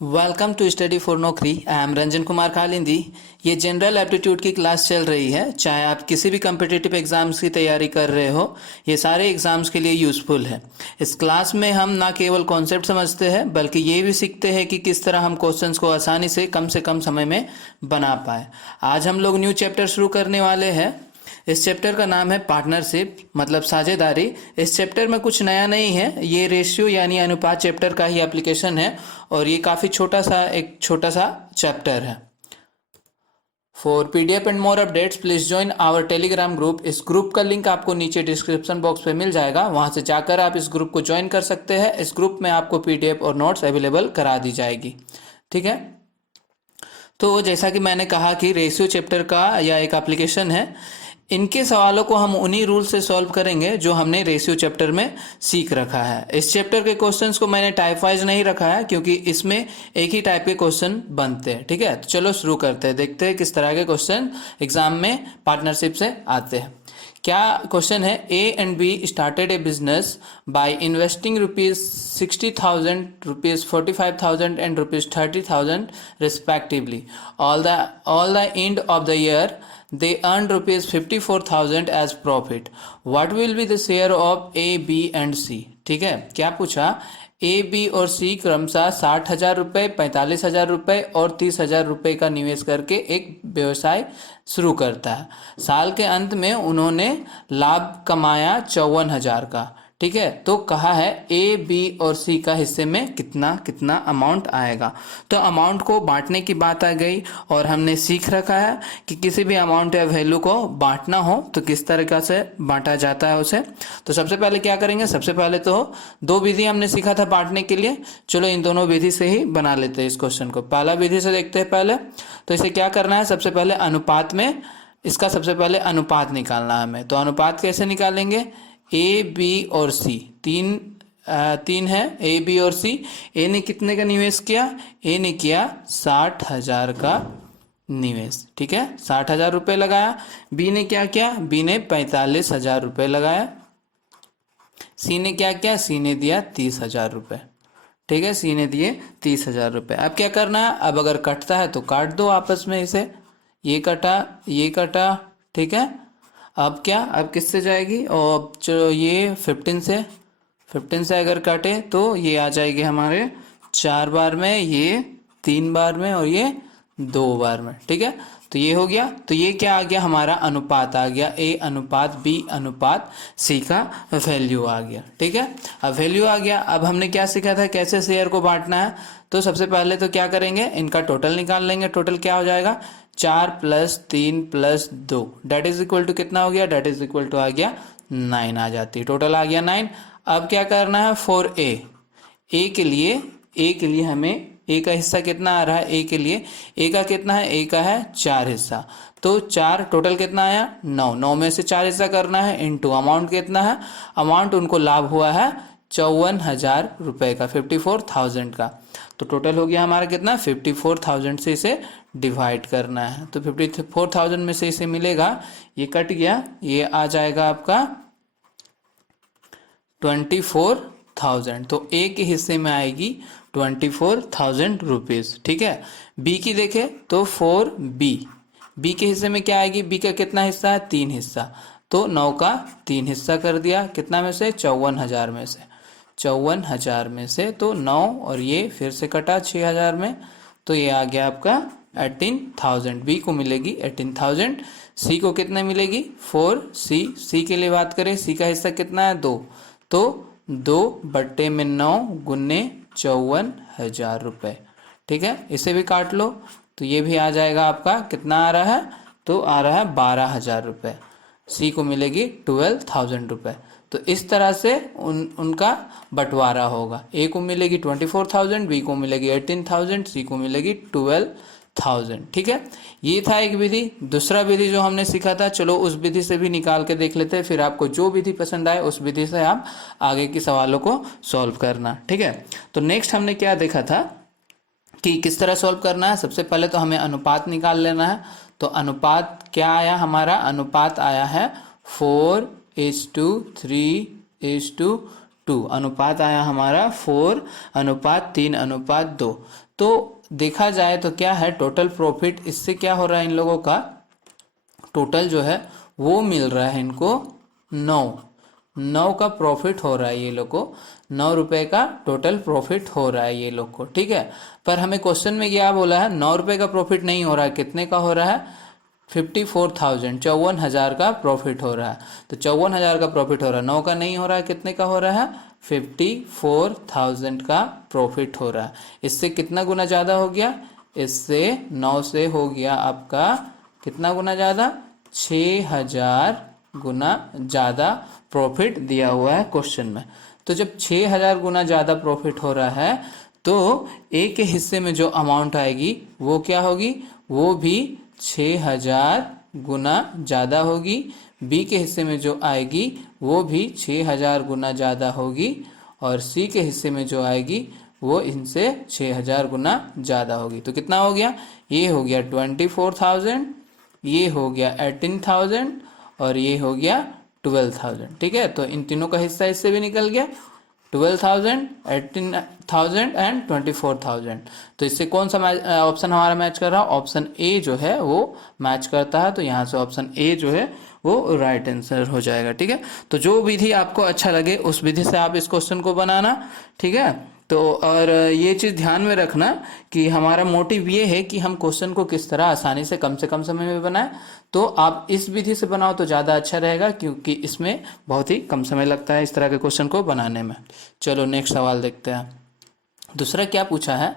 Welcome to study for नौकरी। I am Ranjan Kumar Kalindi. ये general aptitude की क्लास चल रही है। चाहे आप किसी भी कम्पिटिटिव एग्ज़ाम्स की तैयारी कर रहे हो, ये सारे एग्ज़ाम्स के लिए यूज़फुल है। इस क्लास में हम ना केवल कॉन्सेप्ट समझते हैं बल्कि ये भी सीखते हैं कि किस तरह हम क्वेश्चंस को आसानी से कम समय में बना पाए। आज हम लोग न्यू चैप्टर शुरू करने वाले हैं। इस चैप्टर का नाम है पार्टनरशिप, मतलब साझेदारी। इस चैप्टर में कुछ नया नहीं है, ये रेशियो यानी अनुपात चैप्टर का ही एप्लीकेशन है और ये काफ़ी छोटा सा चैप्टर है। For PDF and more updates please join our Telegram group. इस ग्रुप का लिंक आपको नीचे डिस्क्रिप्शन बॉक्स पे मिल जाएगा, वहां से जाकर आप इस ग्रुप को ज्वाइन कर सकते हैं। इस ग्रुप में आपको पीडीएफ और नोट्स अवेलेबल करा दी जाएगी। ठीक है, तो जैसा कि मैंने कहा कि रेशियो चैप्टर का यह एक एप्लीकेशन है। इनके सवालों को हम उन्हीं रूल से सॉल्व करेंगे जो हमने रेशियो चैप्टर में सीख रखा है। इस चैप्टर के क्वेश्चंस को मैंने टाइप वाइज नहीं रखा है क्योंकि इसमें एक ही टाइप के क्वेश्चन बनते हैं। ठीक है, तो चलो शुरू करते हैं, देखते हैं किस तरह के क्वेश्चन एग्जाम में पार्टनरशिप से आते हैं। क्या क्वेश्चन है, A and be started a business by investing ₹60,000, ₹45,000 and ₹30,000 respectively. All the end of the year they earned ₹54,000 as profit. What will be the share of A, B and C? ठीक है, क्या पूछा, ए, B और सी क्रमशः ₹60,000, ₹45,000 और ₹30,000 का निवेश करके एक व्यवसाय शुरू करता है। साल के अंत में उन्होंने लाभ कमाया 54,000 का। ठीक है, तो कहा है ए, बी और सी का हिस्से में कितना कितना अमाउंट आएगा। तो अमाउंट को बांटने की बात आ गई और हमने सीख रखा है कि किसी भी अमाउंट या वैल्यू को बांटना हो तो किस तरीक़ा से बांटा जाता है उसे। तो सबसे पहले क्या करेंगे, सबसे पहले तो दो विधि हमने सीखा था बांटने के लिए। चलो इन दोनों विधि से ही बना लेते हैं इस क्वेश्चन को। पहला विधि से देखते हैं पहले। तो इसे क्या करना है, सबसे पहले अनुपात में इसका सबसे पहले अनुपात निकालना है हमें। तो अनुपात कैसे निकालेंगे, ए, बी और सी तीन है, ए, बी और सी। ए ने कितने का निवेश किया, ए ने किया 60,000 का निवेश। ठीक है, 60,000 रुपये लगाया। बी ने क्या किया, बी ने 45,000 रुपये लगाया। सी ने क्या किया, सी ने दिया 30,000 रुपये। ठीक है, सी ने दिए 30,000 रुपये। अब क्या करना है, अब अगर कटता है तो काट दो आपस में इसे, ये कटा ये कटा। ठीक है, अब क्या, अब किससे जाएगी, और अब चलो ये 15 से अगर काटे तो ये आ जाएगी हमारे 4 बार में, ये 3 बार में और ये 2 बार में। ठीक है, तो ये हो गया। तो ये क्या आ गया, हमारा अनुपात आ गया, ए अनुपात बी अनुपात सी का वैल्यू आ गया। ठीक है, अब वैल्यू आ गया। अब हमने क्या सीखा था, कैसे शेयर को बांटना है। तो सबसे पहले तो क्या करेंगे, इनका टोटल निकाल लेंगे। टोटल क्या हो जाएगा, 4 + 3 + 2 डेट इज इक्वल टू कितना हो गया, डेट इज इक्वल टू आ गया 9 आ जाती है। टोटल आ गया 9। अब क्या करना है, फॉर ए के लिए हमें ए का हिस्सा कितना आ रहा है, ए के लिए ए का कितना है, ए का है 4 हिस्सा। तो 4 टोटल कितना आया, 9 में से 4 हिस्सा करना है, इनटू अमाउंट कितना है, अमाउंट उनको लाभ हुआ है 54,000 रुपये का, 54,000 का। तो टोटल हो गया हमारा कितना, 54,000 से इसे डिवाइड करना है। तो 54,000 में से इसे मिलेगा, ये कट गया, ये आ जाएगा आपका 24,000। तो ए के हिस्से में आएगी 24,000 रुपीज़। ठीक है, बी की देखें तो फॉर बी के हिस्से में क्या आएगी, बी का कितना हिस्सा है, 3 हिस्सा। तो 9 का 3 हिस्सा कर दिया, कितना में से, 54,000 में से। 54,000 में से तो 9 और ये फिर से कटा 6,000 में, तो ये आ गया आपका 18,000। बी को मिलेगी 18,000। सी को कितने मिलेगी, 4 सी के लिए बात करें, सी का हिस्सा कितना है, 2। तो 2/9 गुने 54,000 रुपये। ठीक है, इसे भी काट लो तो ये भी आ जाएगा आपका, कितना आ रहा है, तो आ रहा है 12,000 रुपये। सी को मिलेगी 12,000 रुपये। तो इस तरह से उनका बंटवारा होगा। ए को मिलेगी 24,000, बी को मिलेगी 18,000, सी को मिलेगी 12,000। ठीक है, ये था एक विधि। दूसरा विधि जो हमने सीखा था, चलो उस विधि से भी निकाल के देख लेते हैं, फिर आपको जो विधि पसंद आए उस विधि से आप आगे के सवालों को सॉल्व करना। ठीक है, तो नेक्स्ट हमने क्या देखा था कि किस तरह सॉल्व करना है। सबसे पहले तो हमें अनुपात निकाल लेना है। तो अनुपात क्या आया हमारा, अनुपात आया है 4:3:2 2, अनुपात आया हमारा 4:3:2। तो देखा जाए तो क्या है, टोटल प्रॉफिट इससे क्या हो रहा है, इन लोगों का टोटल जो है वो मिल रहा है इनको 9 का प्रॉफिट हो रहा है, ये लोग को 9 रुपये का टोटल प्रॉफिट हो रहा है ये लोग को, ठीक है। पर हमें क्वेश्चन में क्या बोला है, 9 रुपये का प्रॉफिट नहीं हो रहा है, कितने का हो रहा है, 54,000, 54,000 का प्रॉफिट हो रहा है। तो 54,000 का प्रॉफिट हो रहा है, 9 का नहीं हो रहा है, कितने का हो रहा है, 54,000 का प्रॉफिट हो रहा है। इससे कितना गुना ज़्यादा हो गया, इससे 9 से हो गया आपका कितना गुना ज़्यादा, 6,000 गुना ज़्यादा प्रॉफिट दिया हुआ है क्वेश्चन में। तो जब 6,000 गुना ज़्यादा प्रॉफिट हो रहा है तो ए के हिस्से में जो अमाउंट आएगी वो क्या होगी, वो भी 6,000 गुना ज़्यादा होगी। बी के हिस्से में जो आएगी वो भी 6,000 गुना ज़्यादा होगी, और सी के हिस्से में जो आएगी वो इनसे 6,000 गुना ज़्यादा होगी। तो कितना हो गया, ये हो गया 24,000, ये हो गया 18,000, और ये हो गया 12,000, ठीक है। तो इन तीनों का हिस्सा इससे भी निकल गया, 12,000, 18,000 एंड 24,000। तो इससे कौन सा ऑप्शन हमारा मैच कर रहा है, ऑप्शन ए जो है वो मैच करता है। तो यहाँ से ऑप्शन ए जो है वो राइट आंसर हो जाएगा, ठीक है। तो जो विधि आपको अच्छा लगे उस विधि से आप इस क्वेश्चन को बनाना, ठीक है। तो और ये चीज़ ध्यान में रखना कि हमारा मोटिव ये है कि हम क्वेश्चन को किस तरह आसानी से कम समय में बनाएं। तो आप इस विधि से बनाओ तो ज़्यादा अच्छा रहेगा, क्योंकि इसमें बहुत ही कम समय लगता है इस तरह के क्वेश्चन को बनाने में। चलो नेक्स्ट सवाल देखते हैं। दूसरा क्या पूछा है,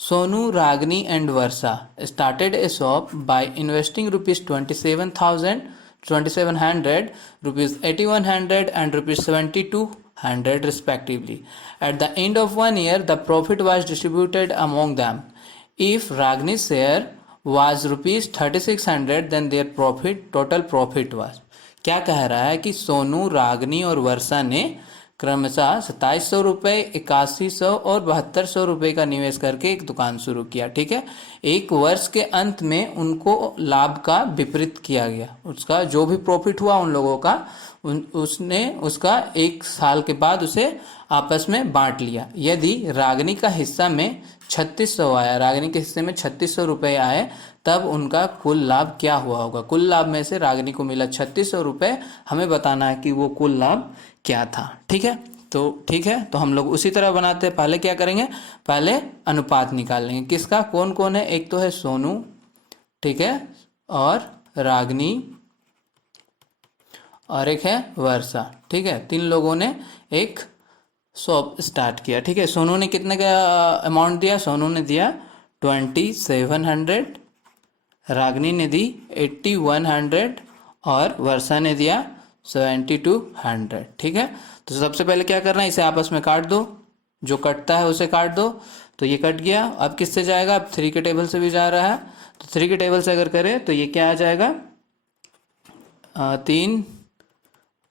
Sonu, Ragini and Varsha started a shop by investing ₹27,000, 2,700, ₹8,100 and ₹7,200 respectively. At the end of 1 year, the profit was distributed among them. If Ragni's share was ₹3,600, then their total profit was. क्या कह रहा है कि सोनू, रागनी और वर्षा ने क्रमशः 2,700 रुपये, 8,100 और 7,200 रुपये का निवेश करके एक दुकान शुरू किया, ठीक है। एक वर्ष के अंत में उनको लाभ का विपरीत किया गया, उसका जो भी प्रॉफिट हुआ उन लोगों का उसने उसका 1 साल के बाद उसे आपस में बांट लिया। यदि रागनी का हिस्सा में 3,600 आया, रागनी के हिस्से में 3,600 रुपये आए, तब उनका कुल लाभ क्या हुआ होगा। कुल लाभ में से रागनी को मिला 3,600 रुपये, हमें बताना है कि वो कुल लाभ क्या था, ठीक है। तो ठीक है, तो हम लोग उसी तरह बनाते हैं। पहले क्या करेंगे, पहले अनुपात निकाल लेंगे किसका, कौन कौन है, एक तो है सोनू, ठीक है, और रागनी, और एक है वर्षा, ठीक है। 3 लोगों ने एक शॉप स्टार्ट किया, ठीक है। सोनू ने कितने का अमाउंट दिया, सोनू ने दिया 2,700, रागनी ने दी 8,100 और वर्षा ने दिया 7,200, ठीक है। तो सबसे पहले क्या करना है, इसे आपस में काट दो, जो कटता है उसे काट दो। तो ये कट गया, अब किससे जाएगा, अब 3 के टेबल से भी जा रहा है। तो 3 के टेबल से अगर करें तो ये क्या आ जाएगा,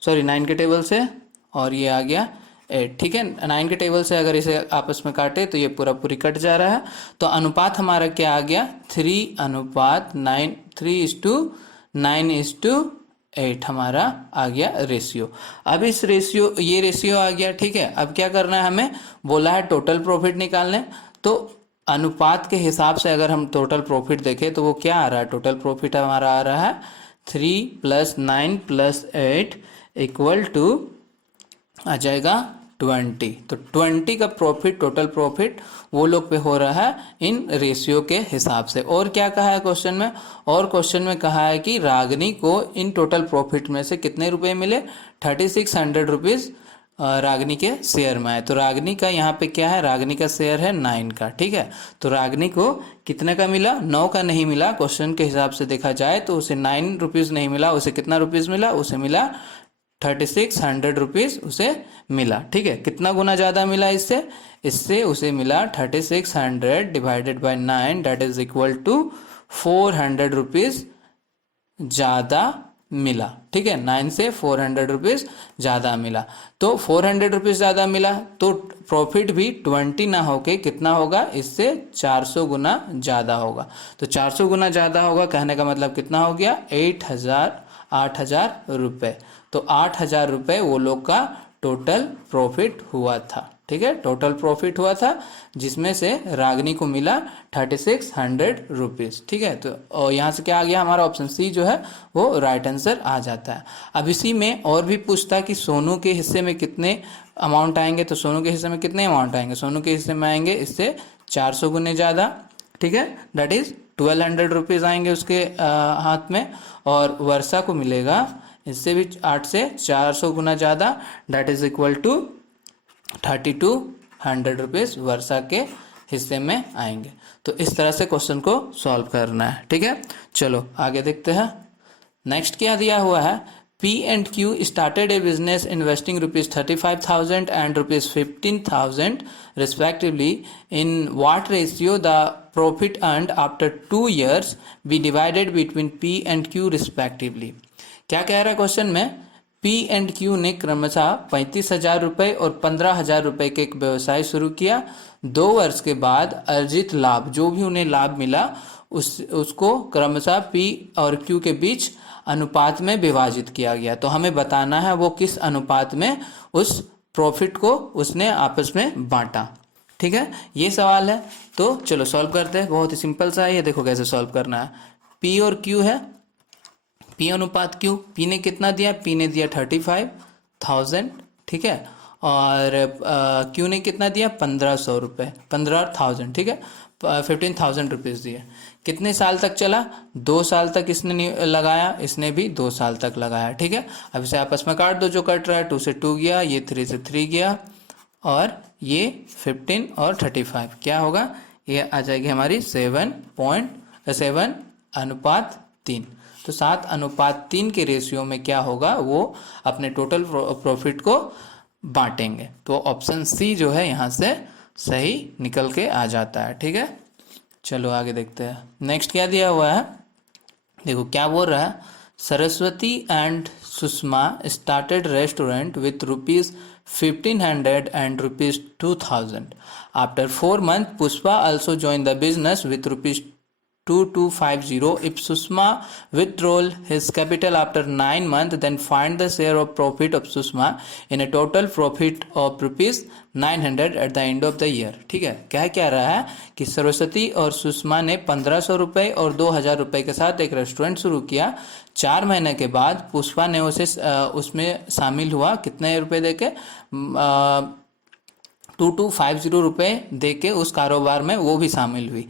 9 के टेबल से, और ये आ गया 8, ठीक है। 9 के टेबल से अगर इसे आपस में काटे तो ये पूरी कट जा रहा है। तो अनुपात हमारा क्या आ गया, 3:9, 3:9:8 हमारा आ गया रेशियो। अब इस रेशियो, ये रेशियो आ गया, ठीक है। अब क्या करना है, हमें बोला है टोटल प्रॉफिट निकालने। तो अनुपात के हिसाब से अगर हम टोटल प्रॉफिट देखें तो वो क्या आ रहा है, टोटल प्रॉफिट हमारा आ रहा है 3 + 9 + 8 = आ जाएगा 20। तो 20 का प्रॉफिट, टोटल प्रॉफिट वो लोग पे हो रहा है इन रेशियो के हिसाब से। और क्या कहा है क्वेश्चन में, और क्वेश्चन में कहा है कि रागनी को इन टोटल प्रॉफिट में से कितने रुपए मिले, 3,600 रुपीज़ रागनी के शेयर में आए। तो रागनी का यहाँ पे क्या है, रागनी का शेयर है 9 का, ठीक है। तो रागनी को कितने का मिला, 9 का नहीं मिला। क्वेश्चन के हिसाब से देखा जाए तो उसे 9 रुपीज़ नहीं मिला, उसे कितना रुपीज़ मिला, उसे मिला 3,600 रुपीज़ उसे मिला, ठीक है। कितना गुना ज़्यादा मिला इससे उसे मिला 3,600 divided by 9, that is equal to 400 rupees ज़्यादा मिला, ठीक है। 9 से 400 रुपीज़ ज़्यादा मिला। तो 400 रुपीज़ ज़्यादा मिला तो प्रॉफिट भी 20 ना होके कितना होगा, इससे 400 गुना ज़्यादा होगा। तो 400 गुना ज़्यादा होगा, कहने का मतलब कितना हो गया, 8,000 रुपये। तो 8,000 रुपये वो लोग का टोटल प्रॉफिट हुआ था। ठीक है, टोटल प्रॉफिट हुआ था जिसमें से रागनी को मिला 3600 रुपीज़। ठीक है, तो और यहाँ से क्या आ गया हमारा ऑप्शन सी जो है वो राइट आंसर आ जाता है। अब इसी में और भी पूछता कि सोनू के हिस्से में कितने अमाउंट आएंगे, तो सोनू के हिस्से में कितने अमाउंट आएंगे, सोनू के हिस्से में आएंगे इससे 400 गुने ज़्यादा। ठीक है, दैट इज़ 1200 रुपीज़ आएंगे उसके हाथ में। और वर्षा को मिलेगा इससे भी 8 से 400 गुना ज़्यादा, that is equal to 3200 rupees Varsha के हिस्से में आएंगे। तो इस तरह से क्वेश्चन को सॉल्व करना है। ठीक है, चलो आगे देखते हैं। नेक्स्ट क्या दिया हुआ है, P&Q started a business investing ₹35,000 and ₹15,000 respectively. In what ratio the profit earned after 2 years be divided between P&Q respectively? क्या कह रहा है क्वेश्चन में, P&Q ने क्रमशः 35,000 रुपये और 15,000 रुपये के एक व्यवसाय शुरू किया। 2 वर्ष के बाद अर्जित लाभ, जो भी उन्हें लाभ मिला उसको क्रमशः P और Q के बीच अनुपात में विभाजित किया गया। तो हमें बताना है वो किस अनुपात में उस प्रॉफिट को उसने आपस में बांटा। ठीक है, ये सवाल है। तो चलो सॉल्व करते हैं, बहुत ही सिंपल सा है ये, देखो कैसे सॉल्व करना है। P और Q है, P अनुपात Q, P ने कितना दिया, P ने दिया 35,000। ठीक है, और Q ने कितना दिया 1500 रुपये, 15,000। ठीक है, 15,000 रुपीज़ दिए। कितने साल तक चला, 2 साल तक इसने लगाया, इसने भी 2 साल तक लगाया। ठीक है, अब इसे आपस में काट दो, जो कट रहा है 2 से 2 गया, ये 3 से 3 गया, और ये 15 और 35 क्या होगा, ये आ जाएगी हमारी 7 अनुपात 3। तो 7:3 के रेशियो में क्या होगा, वो अपने टोटल प्रॉफिट को बांटेंगे। तो ऑप्शन सी जो है यहाँ से सही निकल के आ जाता है। ठीक है, चलो आगे देखते हैं। नेक्स्ट क्या दिया हुआ है, देखो क्या बोल रहा है, Saraswati and Sushma started restaurant with ₹1,500 and ₹2,000. After 4 months, Pushpa also joined the business with ₹2,250. If Sushma withdrew his capital after 9 months, then find the share of profit of Sushma in a total profit of ₹900 at the end of the year. ठीक है, क्या रहा है कि सरस्वती और सुषमा ने 1500 रुपये और 2000 रुपये के साथ एक रेस्टोरेंट शुरू किया। 4 महीने के बाद पुष्पा ने उसे उसमें शामिल हुआ, कितने रुपए देके, 2250 रुपये दे के उस कारोबार में वो भी शामिल हुई।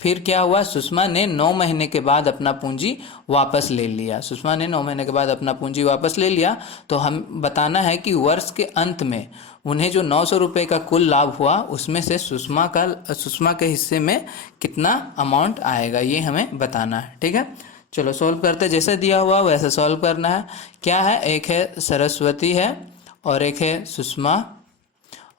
फिर क्या हुआ, सुषमा ने 9 महीने के बाद अपना पूंजी वापस ले लिया। सुषमा ने 9 महीने के बाद अपना पूंजी वापस ले लिया। तो हम बताना है कि वर्ष के अंत में उन्हें जो 900 रुपये का कुल लाभ हुआ उसमें से सुषमा के हिस्से में कितना अमाउंट आएगा, ये हमें बताना है। ठीक है, चलो सॉल्व करते हैं, जैसे दिया हुआ वैसे सॉल्व करना है। क्या है, एक है सरस्वती है, और एक है सुषमा,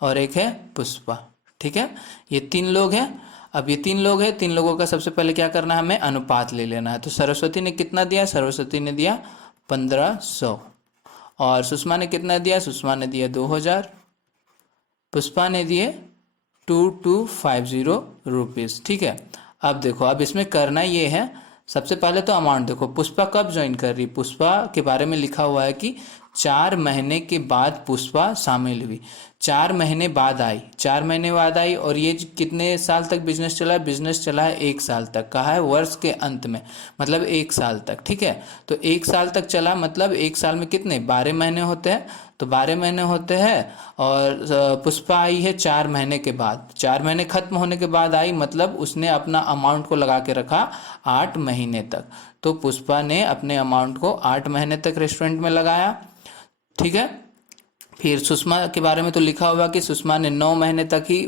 और एक है पुष्पा। ठीक है, ये 3 लोग हैं। अब ये 3 लोग हैं, 3 लोगों का सबसे पहले क्या करना है, हमें अनुपात ले लेना है। तो सरस्वती ने कितना दिया, सरस्वती ने दिया 1500, और सुषमा ने कितना दिया, सुषमा ने दिया 2000, पुष्पा ने दिए 2250 रुपीज़। ठीक है, अब देखो, अब इसमें करना ये है, सबसे पहले तो अमाउंट देखो, पुष्पा कब ज्वाइन कर रही, पुष्पा के बारे में लिखा हुआ है कि 4 महीने के बाद पुष्पा शामिल हुई, 4 महीने बाद आई, 4 महीने बाद आई। और ये कितने साल तक बिजनेस चला है, बिजनेस चला है 1 साल तक, कहा है वर्ष के अंत में, मतलब 1 साल तक। ठीक है, तो 1 साल तक चला, मतलब 1 साल में कितने 12 महीने होते हैं, तो 12 महीने होते हैं। और पुष्पा आई है 4 महीने के बाद, 4 महीने खत्म होने के बाद आई, मतलब उसने अपना अमाउंट को लगा के रखा 8 महीने तक। तो पुष्पा ने अपने अमाउंट को 8 महीने तक रेस्टोरेंट में लगाया। ठीक है, फिर सुषमा के बारे में तो लिखा हुआ कि सुषमा ने 9 महीने तक ही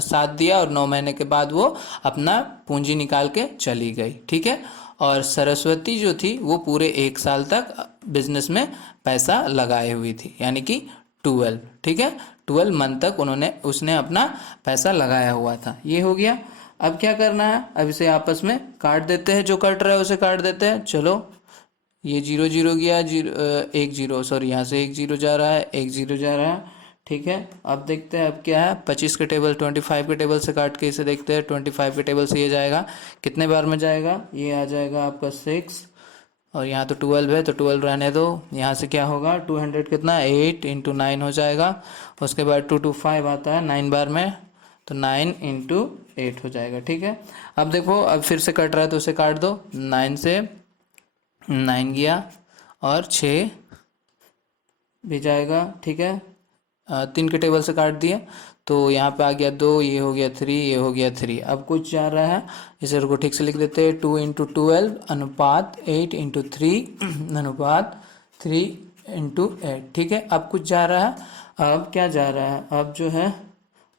साथ दिया, और 9 महीने के बाद वो अपना पूंजी निकाल के चली गई। ठीक है, और सरस्वती जो थी वो पूरे 1 साल तक बिजनेस में पैसा लगाए हुई थी, यानी कि 12। ठीक है, 12 मंथ तक उसने अपना पैसा लगाया हुआ था। ये हो गया। अब क्या करना है, अब इसे आपस में काट देते हैं, जो कट रहा है उसे काट देते हैं। चलो, ये 0 0 गया, 1 0, सॉरी यहाँ से 1 0 जा रहा है, 1 0 जा रहा है। ठीक है, अब देखते हैं अब क्या है, 25 के टेबल 25 के टेबल से काट के इसे देखते हैं। 25 के टेबल से ये जाएगा, कितने बार में जाएगा, ये आ जाएगा आपका 6, और यहाँ तो 12 है तो 12 रहने दो। यहाँ से क्या होगा 200 कितना 8 इंटू 9 हो जाएगा। उसके बाद 2 to 5 आता है 9 बार में, तो 9 इंटू 8 हो जाएगा। ठीक है, अब देखो अब फिर से कट रहा है तो उसे काट दो। 9 से 9 गया और 6 भी जाएगा। ठीक है, 3 के टेबल से काट दिए तो यहाँ पे आ गया 2, ये हो गया 3, ये हो गया 3। अब कुछ जा रहा है, इसे रुको ठीक से लिख देते हैं। 2 इंटू 12 अनुपात 8 इंटू 3 अनुपात 3 इंटू 8। ठीक है, अब कुछ जा रहा है। अब क्या जा रहा है, अब जो है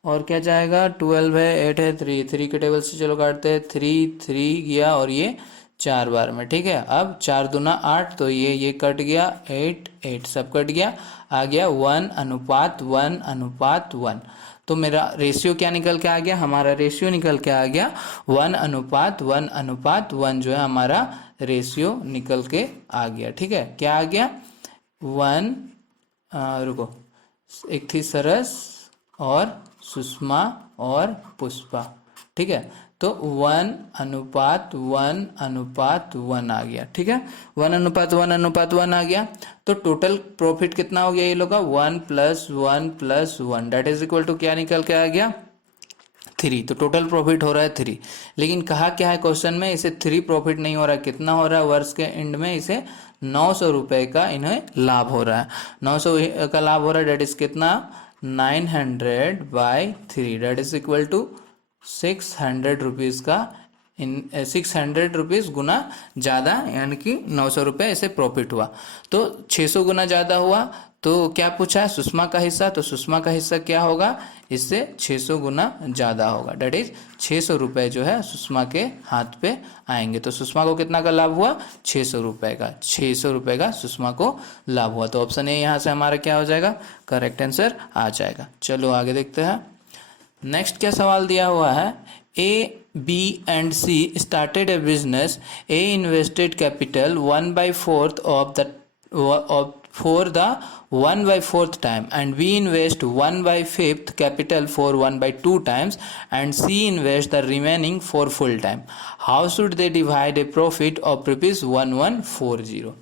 और क्या जाएगा, 12 है 8 है 3 के टेबल से चलो काटते हैं। 3 गया और ये 4 बार में। ठीक है, अब 4 दूना 8 तो ये कट गया, 8 सब कट गया, आ गया 1 अनुपात 1 अनुपात 1। तो मेरा रेशियो क्या निकल के आ गया, हमारा रेशियो निकल के आ गया 1 अनुपात 1 अनुपात 1 जो है हमारा रेशियो निकल के आ गया। ठीक है, क्या आ गया 1, रुको, एक थी सरस और सुषमा और पुष्पा। ठीक है, तो 1 अनुपात 1 अनुपात 1 आ गया। ठीक है, 1 अनुपात 1 अनुपात 1 आ गया। तो टोटल प्रॉफिट कितना हो गया ये लोग का, 1 + 1 + 1 दैट इज इक्वल टू क्या निकल के आ गया 3। तो टोटल प्रॉफिट हो रहा है 3। लेकिन कहा क्या है क्वेश्चन में, इसे 3 प्रॉफिट नहीं हो रहा है, कितना हो रहा है वर्ष के एंड में इसे 900 रुपये का इन्हें लाभ हो रहा है। 900 का लाभ हो रहा है, डेट इज कितना 900/3 that is equal to 600 rupees का 600 रुपीज़ गुना ज़्यादा, यानी कि 900 रुपये ऐसे प्रॉफिट हुआ। तो 600 गुना ज़्यादा हुआ। तो क्या पूछा है सुषमा का हिस्सा, तो सुषमा का हिस्सा क्या होगा, इससे 600 गुना ज़्यादा होगा। डेट इज 600 रुपये जो है सुषमा के हाथ पे आएंगे। तो सुषमा को कितना का लाभ हुआ 600 रुपये का, 600 रुपये का सुषमा को लाभ हुआ। तो ऑप्शन ए यहाँ से हमारा क्या हो जाएगा, करेक्ट आंसर आ जाएगा। चलो आगे देखते हैं। नेक्स्ट क्या सवाल दिया हुआ है, A B and C started a business. A invested capital 1/4 for the 1/4 time and B invest 1/5 capital for 1/2 times and C invest the remaining for full time. How should they divide a profit of ₹1140?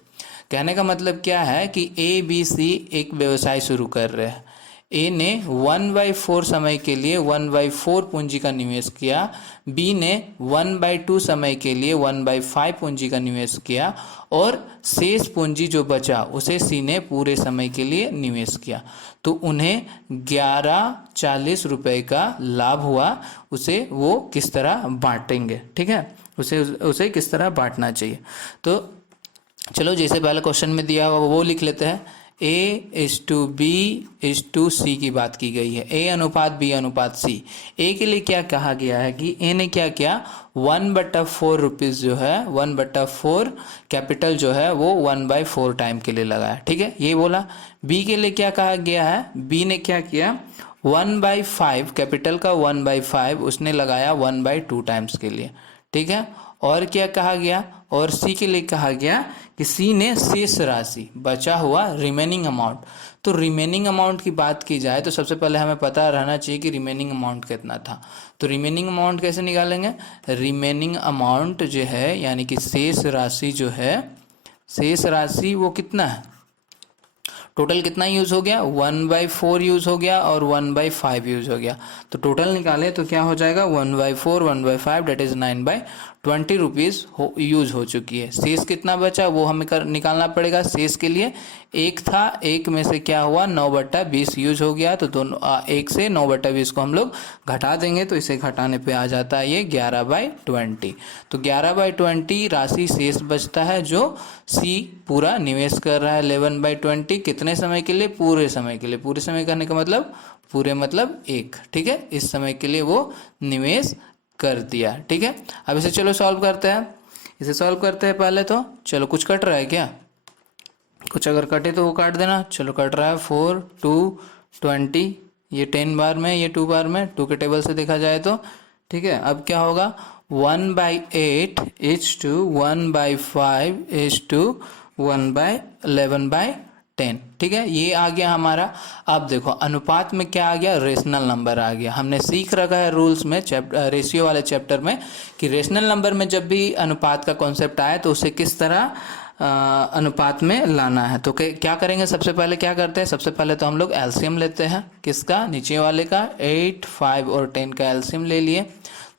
कहने का मतलब क्या है कि A B C एक व्यवसाय शुरू कर रहे हैं। ए ने 1/4 समय के लिए 1/4 पूंजी का निवेश किया, बी ने 1/2 समय के लिए 1/5 पूंजी का निवेश किया और शेष पूंजी जो बचा उसे सी ने पूरे समय के लिए निवेश किया। तो उन्हें 1140 रुपये का लाभ हुआ। उसे वो किस तरह बांटेंगे, ठीक है, उसे किस तरह बांटना चाहिए। तो चलो जैसे पहले क्वेश्चन में दिया हुआ वो लिख लेते हैं। A/B/C की बात की गई है, A अनुपात B अनुपात C। ए के लिए क्या कहा गया है कि ए ने क्या किया 1/4 रुपीज़ जो है 1/4 कैपिटल जो है वो 1/4 टाइम के लिए लगाया। ठीक है, ये बोला। बी के लिए क्या कहा गया है, बी ने क्या किया 1/5 कैपिटल का 1/5 उसने लगाया 1/2 टाइम्स के लिए। ठीक है, और क्या कहा गया, और सी के लिए कहा गया कि सी ने शेष राशि बचा हुआ रिमेनिंग अमाउंट। तो रिमेनिंग अमाउंट की बात की जाए तो सबसे पहले हमें पता रहना चाहिए कि रिमेनिंग अमाउंट कितना था। तो रिमेनिंग अमाउंट कैसे निकालेंगे, रिमेनिंग अमाउंट जो है यानी कि शेष राशि जो है, शेष राशि वो कितना है, टोटल कितना यूज़ हो गया 1/4 यूज़ हो गया और 1/5 यूज़ हो गया। तो टोटल निकाले तो क्या हो जाएगा 1/4 1/5 डेट इज़ 9/20 रुपीज़ यूज़ हो चुकी है। शेष कितना बचा वो हमें निकालना पड़ेगा। शेष के लिए एक था, एक में से क्या हुआ 9/20 यूज हो गया। तो दोनों एक से 9/20 को हम लोग घटा देंगे तो इसे घटाने पे आ जाता है ये 11/20। तो 11/20 राशि शेष बचता है जो सी पूरा निवेश कर रहा है 11/20 कितने समय के लिए, पूरे समय के लिए। पूरे समय करने का मतलब पूरे मतलब एक, ठीक है, इस समय के लिए वो निवेश कर दिया। ठीक है, अब इसे चलो सॉल्व करते हैं। इसे सॉल्व करते हैं पहले। तो चलो कुछ कट रहा है क्या, कुछ अगर कटे तो वो काट देना। चलो कट रहा है 4 2 20, ये 10 बार में, ये 2 बार में, 2 के टेबल से देखा जाए तो। ठीक है, अब क्या होगा 1/8 इज टू 1/5 इज टू 1/11/10। ठीक है, ये आ गया हमारा। अब देखो अनुपात में क्या आ गया, रेशनल नंबर आ गया। हमने सीख रखा है रूल्स में रेशियो वाले चैप्टर में कि रेशनल नंबर में जब भी अनुपात का कॉन्सेप्ट आए तो उसे किस तरह अनुपात में लाना है। तो क्या करेंगे, सबसे पहले क्या करते हैं, सबसे पहले तो हम लोग एलसीएम लेते हैं। किसका, नीचे वाले का। 8, 5 और 10 का एलसीएम ले लिए।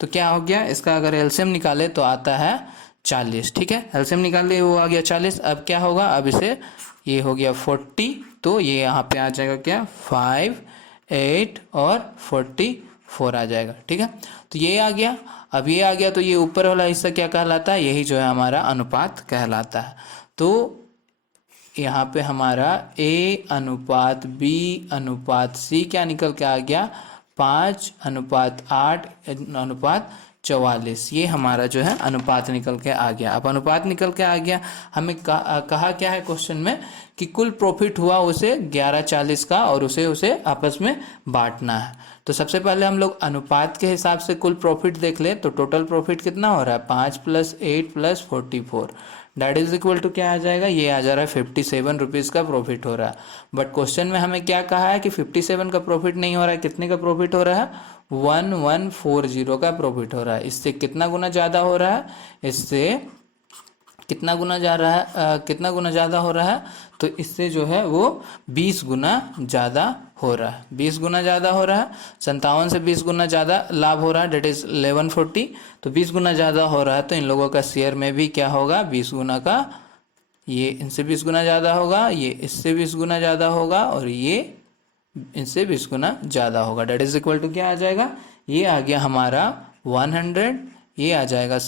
तो क्या हो गया, इसका अगर एलसीएम निकाले तो आता है 40। ठीक है, एलसीएम निकाल लिए, वो आ गया 40। अब क्या होगा, अब इसे, ये हो गया 40, तो ये यहाँ पे आ जाएगा क्या, 5, 8 और 44 आ जाएगा। ठीक है, तो ये आ गया। अब ये आ गया तो ये ऊपर वाला हिस्सा क्या कहलाता है, यही जो है हमारा अनुपात कहलाता है। तो यहाँ पे हमारा A अनुपात B अनुपात C क्या निकल के आ गया, 5:8 अनुपात 44। ये हमारा जो है अनुपात निकल के आ गया। अब अनुपात निकल के आ गया, हमें कहा क्या है क्वेश्चन में कि कुल प्रॉफिट हुआ उसे 1140 का और उसे आपस में बांटना है। तो सबसे पहले हम लोग अनुपात के हिसाब से कुल प्रॉफिट देख ले, तो टोटल प्रॉफिट कितना हो रहा है, 5 + 8 + 44 दैट इज इक्वल टू क्या आ जाएगा, ये आ जा रहा है 57 रुपीज़ का प्रॉफिट हो रहा है। बट क्वेश्चन में हमें क्या कहा है कि 57 का प्रॉफिट नहीं हो रहा है, कितने का प्रॉफिट हो रहा है, 1140 का प्रॉफिट हो रहा है। इससे कितना गुना ज़्यादा हो रहा है, इससे कितना गुना जा रहा है, कितना गुना ज़्यादा हो रहा है, तो इससे जो है वो 20 गुना ज़्यादा हो रहा है। 20 गुना ज़्यादा हो रहा है, 57 से 20 गुना ज़्यादा लाभ हो रहा है, डेट इज़ 1140। तो 20 गुना ज़्यादा हो रहा है, तो इन लोगों का शेयर में भी क्या होगा, 20 गुना का, ये इनसे 20 गुना ज़्यादा होगा, ये इससे 20 गुना ज़्यादा होगा और ये इनसे 20 गुना ज़्यादा होगा। डेट इज़ इक्वल टू क्या आ जाएगा, ये आ गया हमारा 100, ये आ जाएगा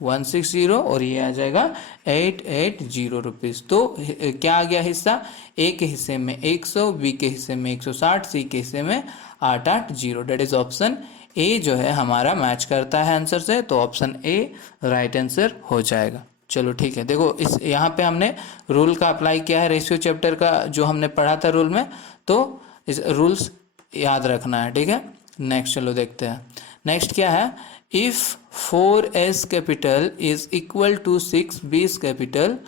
160 और ये आ जाएगा 880 रुपीज़। तो क्या आ गया हिस्सा, ए के हिस्से में 100, बी के हिस्से में 160, सी के हिस्से में 880। डेट इज ऑप्शन ए जो है हमारा मैच करता है आंसर से, तो ऑप्शन ए राइट आंसर हो जाएगा। चलो ठीक है, देखो इस यहाँ पे हमने रूल का अप्लाई किया है, रेशियो चैप्टर का जो हमने पढ़ा था रूल में, तो इस रूल्स याद रखना है। ठीक है, नेक्स्ट चलो देखते हैं। नेक्स्ट क्या है, if 4s capital is equal to 6b's capital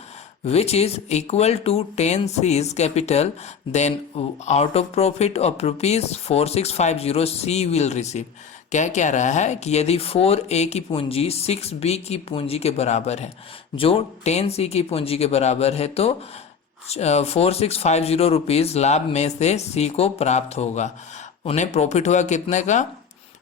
which is equal to 10c's capital, then out of profit of rupees 4650 c will receive। क्या कह रहा है कि यदि 4a की पूंजी 6b की पूंजी के बराबर है, जो 10c की पूंजी के बराबर है, तो 4650 रुपीज़ लाभ में से c को प्राप्त होगा। उन्हें प्रॉफिट हुआ कितने का,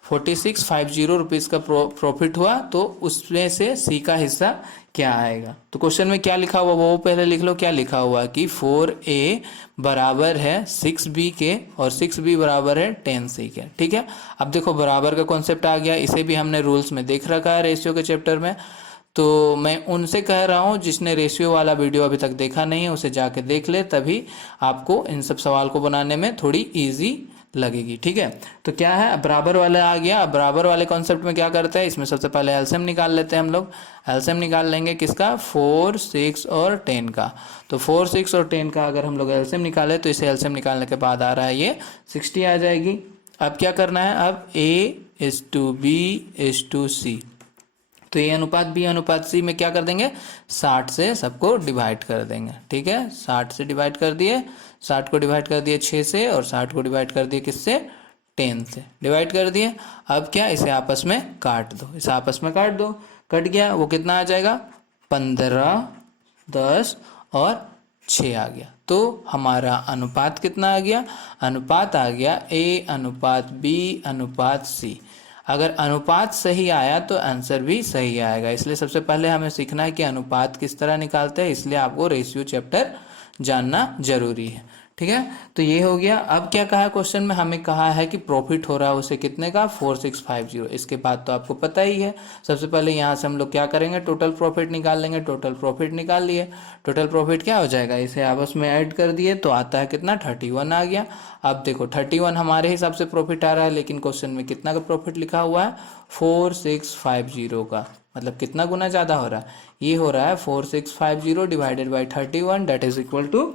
4650 रुपीज़ का प्रॉफिट हुआ, तो उसमें से सी का हिस्सा क्या आएगा। तो क्वेश्चन में क्या लिखा हुआ वो पहले लिख लो। क्या लिखा हुआ कि 4a बराबर है 6b के और 6b बराबर है 10c के। ठीक है, अब देखो बराबर का कॉन्सेप्ट आ गया, इसे भी हमने रूल्स में देख रखा है रेशियो के चैप्टर में। तो मैं उनसे कह रहा हूँ जिसने रेशियो वाला वीडियो अभी तक देखा नहीं है उसे जाके देख ले, तभी आपको इन सब सवाल को बनाने में थोड़ी ईजी लगेगी। ठीक है, तो क्या है, बराबर वाला आ गया। बराबर वाले कॉन्सेप्ट में क्या करते हैं, इसमें सबसे पहले एलसीएम निकाल लेते हैं हम लोग। एलसीएम निकाल लेंगे किसका, 4, 6 और 10 का। तो 4, 6 और 10 का अगर हम लोग एलसीएम निकाले तो इसे एलसीएम निकालने के बाद आ रहा है ये 60 आ जाएगी। अब क्या करना है, अब A:B:C, तो ये अनुपात बी अनुपात सी में क्या कर देंगे, 60 से सबको डिवाइड कर देंगे। ठीक है, 60 से डिवाइड कर दिए, 60 को डिवाइड कर दिए 6 से, और 60 को डिवाइड कर दिए किससे, 10 से डिवाइड कर दिए। अब क्या, इसे आपस में काट दो, इसे आपस में काट दो, कट गया, वो कितना आ जाएगा, 15, 10 और 6 आ गया। तो हमारा अनुपात कितना आ गया, अनुपात आ गया A अनुपात B अनुपात C। अगर अनुपात सही आया तो आंसर भी सही आएगा। इसलिए सबसे पहले हमें सीखना है कि अनुपात किस तरह निकालते हैं, इसलिए आपको रेशियो चैप्टर जानना जरूरी है। ठीक है, तो ये हो गया। अब क्या कहा क्वेश्चन में, हमें कहा है कि प्रॉफिट हो रहा है उसे कितने का, 4650। इसके बाद तो आपको पता ही है, सबसे पहले यहाँ से हम लोग क्या करेंगे, टोटल प्रॉफिट निकाल लेंगे। टोटल प्रॉफिट निकाल लिए, टोटल प्रॉफिट क्या हो जाएगा, इसे आपस में ऐड कर दिए तो आता है कितना, 31 आ गया। अब देखो 31 हमारे हिसाब से प्रॉफिट आ रहा है, लेकिन क्वेश्चन में कितना का प्रॉफिट लिखा हुआ है, 4650 का, मतलब कितना गुना ज़्यादा हो रहा है, ये हो रहा है 4650 divided by 31 that is equal to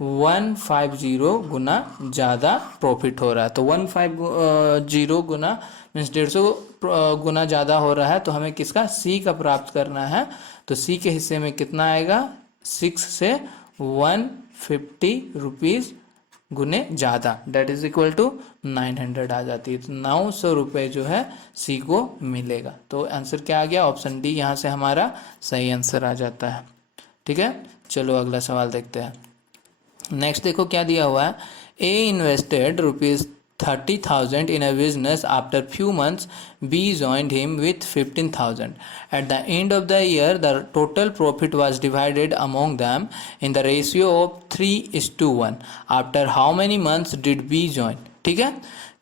150 गुना ज़्यादा प्रॉफिट हो रहा है। तो 150 गुना मीन्स 150 गुना ज़्यादा हो रहा है, तो हमें किसका, सी का प्राप्त करना है। तो सी के हिस्से में कितना आएगा, 6 से 150 रुपीज़ गुने ज़्यादा दैट इज इक्वल टू 900 आ जाती है। तो 900 रुपये जो है सी को मिलेगा। तो आंसर क्या आ गया, ऑप्शन डी यहाँ से हमारा सही आंसर आ जाता है। ठीक है, चलो अगला सवाल देखते हैं। नेक्स्ट देखो क्या दिया हुआ है। ए invested ₹30,000 in a business. After few months, B joined him with 15,000. At the end of the year, the total profit was divided among them in the ratio of 3:1. After how many months did B join? ठीक है,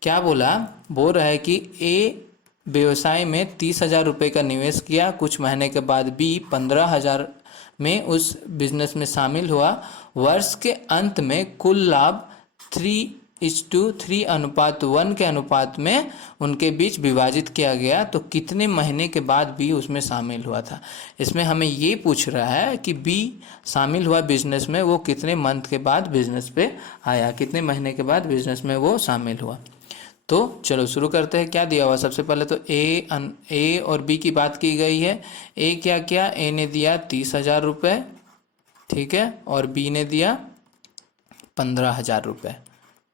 क्या बोला, बोल रहा है कि ए व्यवसाय में 30,000 रुपये का निवेश किया, कुछ महीने के बाद बी 15,000 में उस बिजनेस में शामिल हुआ। वर्ष के अंत में कुल लाभ 3:3:1 के अनुपात में उनके बीच विभाजित किया गया। तो कितने महीने के बाद बी उसमें शामिल हुआ था। इसमें हमें ये पूछ रहा है कि बी शामिल हुआ बिजनेस में, वो कितने मंथ के बाद बिजनेस पे आया, कितने महीने के बाद बिजनेस में वो शामिल हुआ। तो चलो शुरू करते हैं। क्या दिया हुआ, सबसे पहले तो ए और बी की बात की गई है। ए क्या किया, ए ने दिया 30,000 रुपये, ठीक है, और बी ने दिया 15,000 रुपये,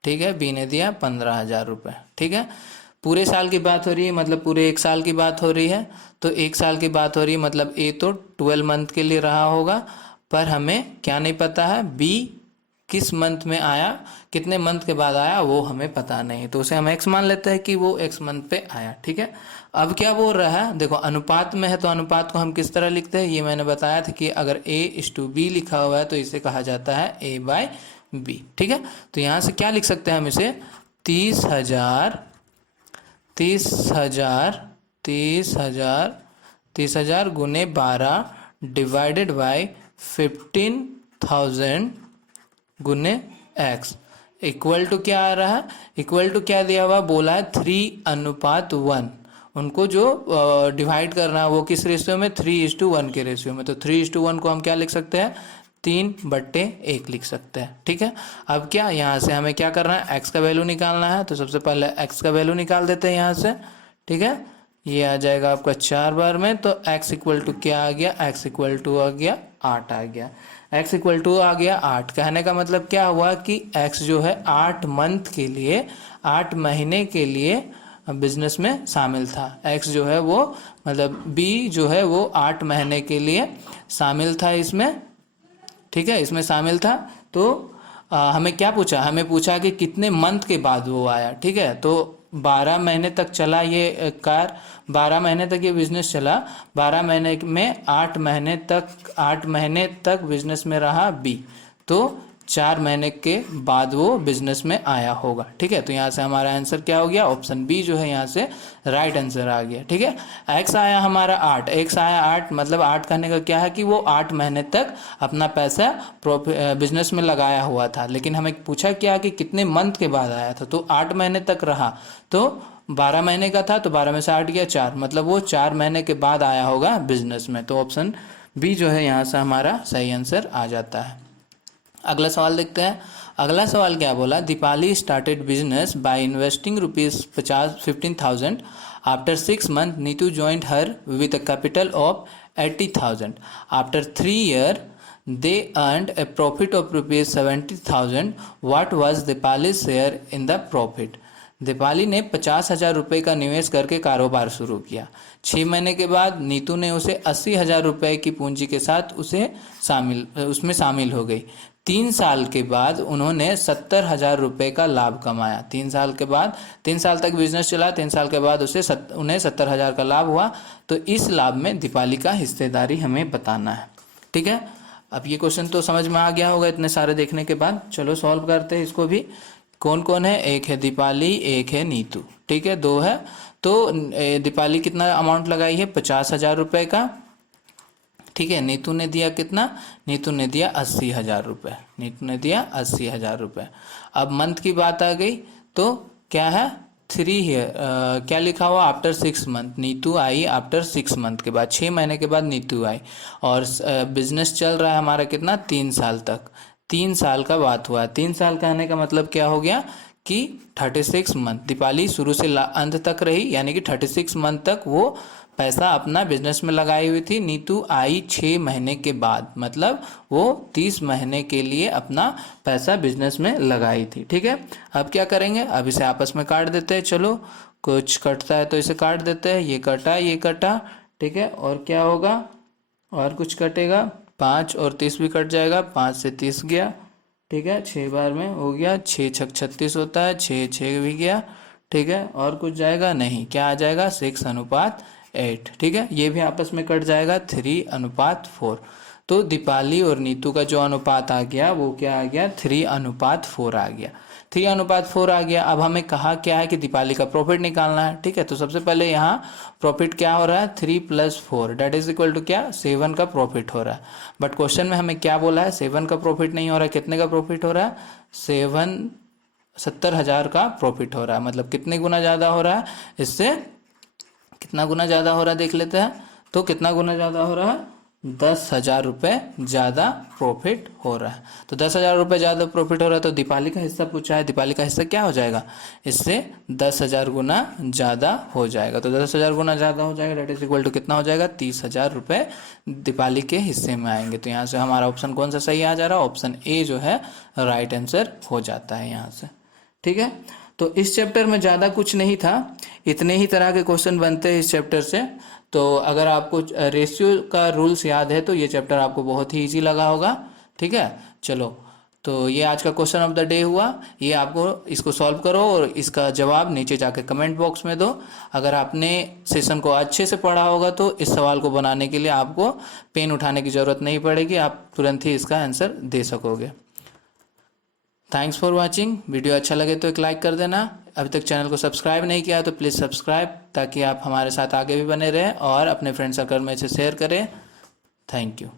ठीक है, बी ने दिया 15,000 रुपये, ठीक है। पूरे साल की बात हो रही है, मतलब पूरे 1 साल की बात हो रही है। तो 1 साल की बात हो रही है मतलब ए तो 12 मंथ के लिए रहा होगा, पर हमें क्या नहीं पता है, बी किस मंथ में आया, कितने मंथ के बाद आया, वो हमें पता नहीं। तो उसे हम एक्स मान लेते हैं कि वो एक्स मंथ पे आया, ठीक है। अब क्या बोल रहा है, देखो अनुपात में है तो अनुपात को हम किस तरह लिखते हैं, ये मैंने बताया था कि अगर A:B लिखा हुआ है तो इसे कहा जाता है A/B, ठीक है। तो यहाँ से क्या लिख सकते हैं हम इसे, 30,000 गुने 12 डिवाइडेड बाई 15,000 गुने एक्स इक्वल टू क्या आ रहा है, इक्वल टू क्या दिया हुआ, बोला है 3:1। उनको जो डिवाइड करना है वो किस रेशियो में, 3:1 के रेशियो में। तो 3:1 को हम क्या लिख सकते हैं, 3/1 लिख सकते हैं, ठीक है। अब क्या यहाँ से हमें क्या करना है, एक्स का वैल्यू निकालना है। तो सबसे पहले एक्स का वैल्यू निकाल देते हैं यहाँ से, ठीक है। ये आ जाएगा आपका 4 बार में, तो x इक्वल टू क्या आ गया, x इक्वल टू आ गया 8 आ गया, x इक्वल टू आ गया 8। कहने का मतलब क्या हुआ कि x जो है 8 मंथ के लिए, 8 महीने के लिए बिजनेस में शामिल था। x जो है वो मतलब b जो है वो 8 महीने के लिए शामिल था इसमें, ठीक है, इसमें शामिल था। तो हमें क्या पूछा, हमें पूछा कि कितने मंथ के बाद वो आया, ठीक है। तो 12 महीने तक चला ये कार, 12 महीने तक ये बिजनेस चला, 12 महीने में 8 महीने तक बिजनेस में रहा बी, तो 4 महीने के बाद वो बिजनेस में आया होगा, ठीक है। तो यहाँ से हमारा आंसर क्या हो गया, ऑप्शन बी जो है यहाँ से राइट आंसर आ गया, ठीक है। एक्स आया हमारा 8, एक्स आया 8, मतलब 8 कहने का क्या है कि वो 8 महीने तक अपना पैसा बिजनेस में लगाया हुआ था। लेकिन हमें पूछा क्या कि कितने मंथ के बाद आया था, तो 8 महीने तक रहा, तो 12 महीने का था तो 12 में से 8 गया 4, मतलब वो 4 महीने के बाद आया होगा बिजनेस में। तो ऑप्शन बी जो है यहाँ से हमारा सही आंसर आ जाता है। अगला सवाल देखते हैं। अगला सवाल क्या बोला, Deepali started business by investing ₹15,000। After 6 months Neetu joined her with a capital of 80,000। After 3 years they earned a profit of ₹70,000. What was Dipali's share in the profit? Deepali ने 50,000 रुपये का निवेश करके कारोबार शुरू किया। 6 महीने के बाद नीतू ने उसे 80,000 रुपये की पूंजी के साथ उसमें शामिल हो गई। 3 साल के बाद उन्होंने 70,000 रुपये का लाभ कमाया। 3 साल के बाद, 3 साल तक बिजनेस चला, 3 साल के बाद उन्हें 70,000 का लाभ हुआ। तो इस लाभ में दीपाली का हिस्सेदारी हमें बताना है, ठीक है। अब ये क्वेश्चन तो समझ में आ गया होगा इतने सारे देखने के बाद। चलो सॉल्व करते हैं इसको भी। कौन कौन है, एक है दीपाली, एक है नीतू, ठीक है, 2 है। तो दीपाली कितना अमाउंट लगाई है, 50,000 रुपये का, ठीक है। नीतू ने दिया कितना, नीतू ने दिया 80,000 रुपये, नीतू ने दिया 80,000 रुपये। अब मंथ की बात आ गई तो क्या है, 3 है, क्या लिखा हुआ, आफ्टर 6 months नीतू आई, आफ्टर 6 months के बाद, 6 महीने के बाद नीतू आई। और बिजनेस चल रहा है हमारा कितना, 3 साल तक, 3 साल का बात हुआ। 3 साल कहने का मतलब क्या हो गया कि 36 months, दीपाली शुरू से अंत तक रही, यानी कि 36 months तक वो पैसा अपना बिजनेस में लगाई हुई थी। नीतू आई 6 महीने के बाद, मतलब वो 30 महीने के लिए अपना पैसा बिजनेस में लगाई थी, ठीक है। अब क्या करेंगे, अब इसे आपस में काट देते हैं। चलो कुछ कटता है तो इसे काट देते हैं, ये कटा, ये कटा, ठीक है। और क्या होगा, और कुछ कटेगा, 5 और 30 भी कट जाएगा, 5 से 30 गया, ठीक है, 6 बार में हो गया, 6 छक 36 होता है, 6 6 भी गया, ठीक है, और कुछ जाएगा नहीं, क्या आ जाएगा 6:8, ठीक है, ये भी आपस में कट जाएगा 3:4। तो दीपाली और नीतू का जो अनुपात आ गया वो क्या आ गया 3:4 आ गया, 3:4 आ गया। अब हमें कहा क्या है कि दीपाली का प्रॉफिट निकालना है, ठीक है, तो सबसे पहले यहाँ प्रॉफिट क्या हो रहा है 3 + 4 डेट इज इक्वल टू क्या 7 का प्रॉफिट हो रहा है। बट क्वेश्चन में हमें क्या बोला है 7 का प्रॉफिट नहीं हो रहा है, कितने का प्रॉफिट हो रहा है 70,000 का प्रॉफिट हो रहा है, मतलब कितने गुना ज़्यादा हो रहा है, इससे कितना गुना ज़्यादा हो रहा है देख लेते हैं। तो कितना गुना ज़्यादा हो रहा है 10,000 रुपये ज़्यादा प्रॉफिट हो रहा है। तो 10,000 रुपये ज़्यादा प्रॉफिट हो रहा है, तो दीपाली का हिस्सा पूछा है, दीपाली का हिस्सा क्या हो जाएगा, इससे 10,000 गुना ज़्यादा हो जाएगा। तो 10,000 गुना ज़्यादा हो जाएगा डेट इज इक्वल टू कितना हो जाएगा 30,000 रुपये दीपाली के हिस्से में आएंगे। तो यहाँ से हमारा ऑप्शन कौन सा सही आ जा रहा है, ऑप्शन ए जो है राइट आंसर हो जाता है यहाँ से, ठीक है। तो इस चैप्टर में ज़्यादा कुछ नहीं था, इतने ही तरह के क्वेश्चन बनते हैं इस चैप्टर से। तो अगर आपको रेशियो का रूल्स याद है तो ये चैप्टर आपको बहुत ही इजी लगा होगा, ठीक है। चलो, तो ये आज का क्वेश्चन ऑफ द डे हुआ, ये आपको इसको सॉल्व करो और इसका जवाब नीचे जाके कमेंट बॉक्स में दो। अगर आपने सेशन को अच्छे से पढ़ा होगा तो इस सवाल को बनाने के लिए आपको पेन उठाने की ज़रूरत नहीं पड़ेगी, आप तुरंत ही इसका आंसर दे सकोगे। Thanks for watching. वीडियो अच्छा लगे तो एक लाइक कर देना, अभी तक चैनल को सब्सक्राइब नहीं किया तो प्लीज़ सब्सक्राइब, ताकि आप हमारे साथ आगे भी बने रहें और अपने फ्रेंड सर्कल में इसे शेयर करें। Thank you.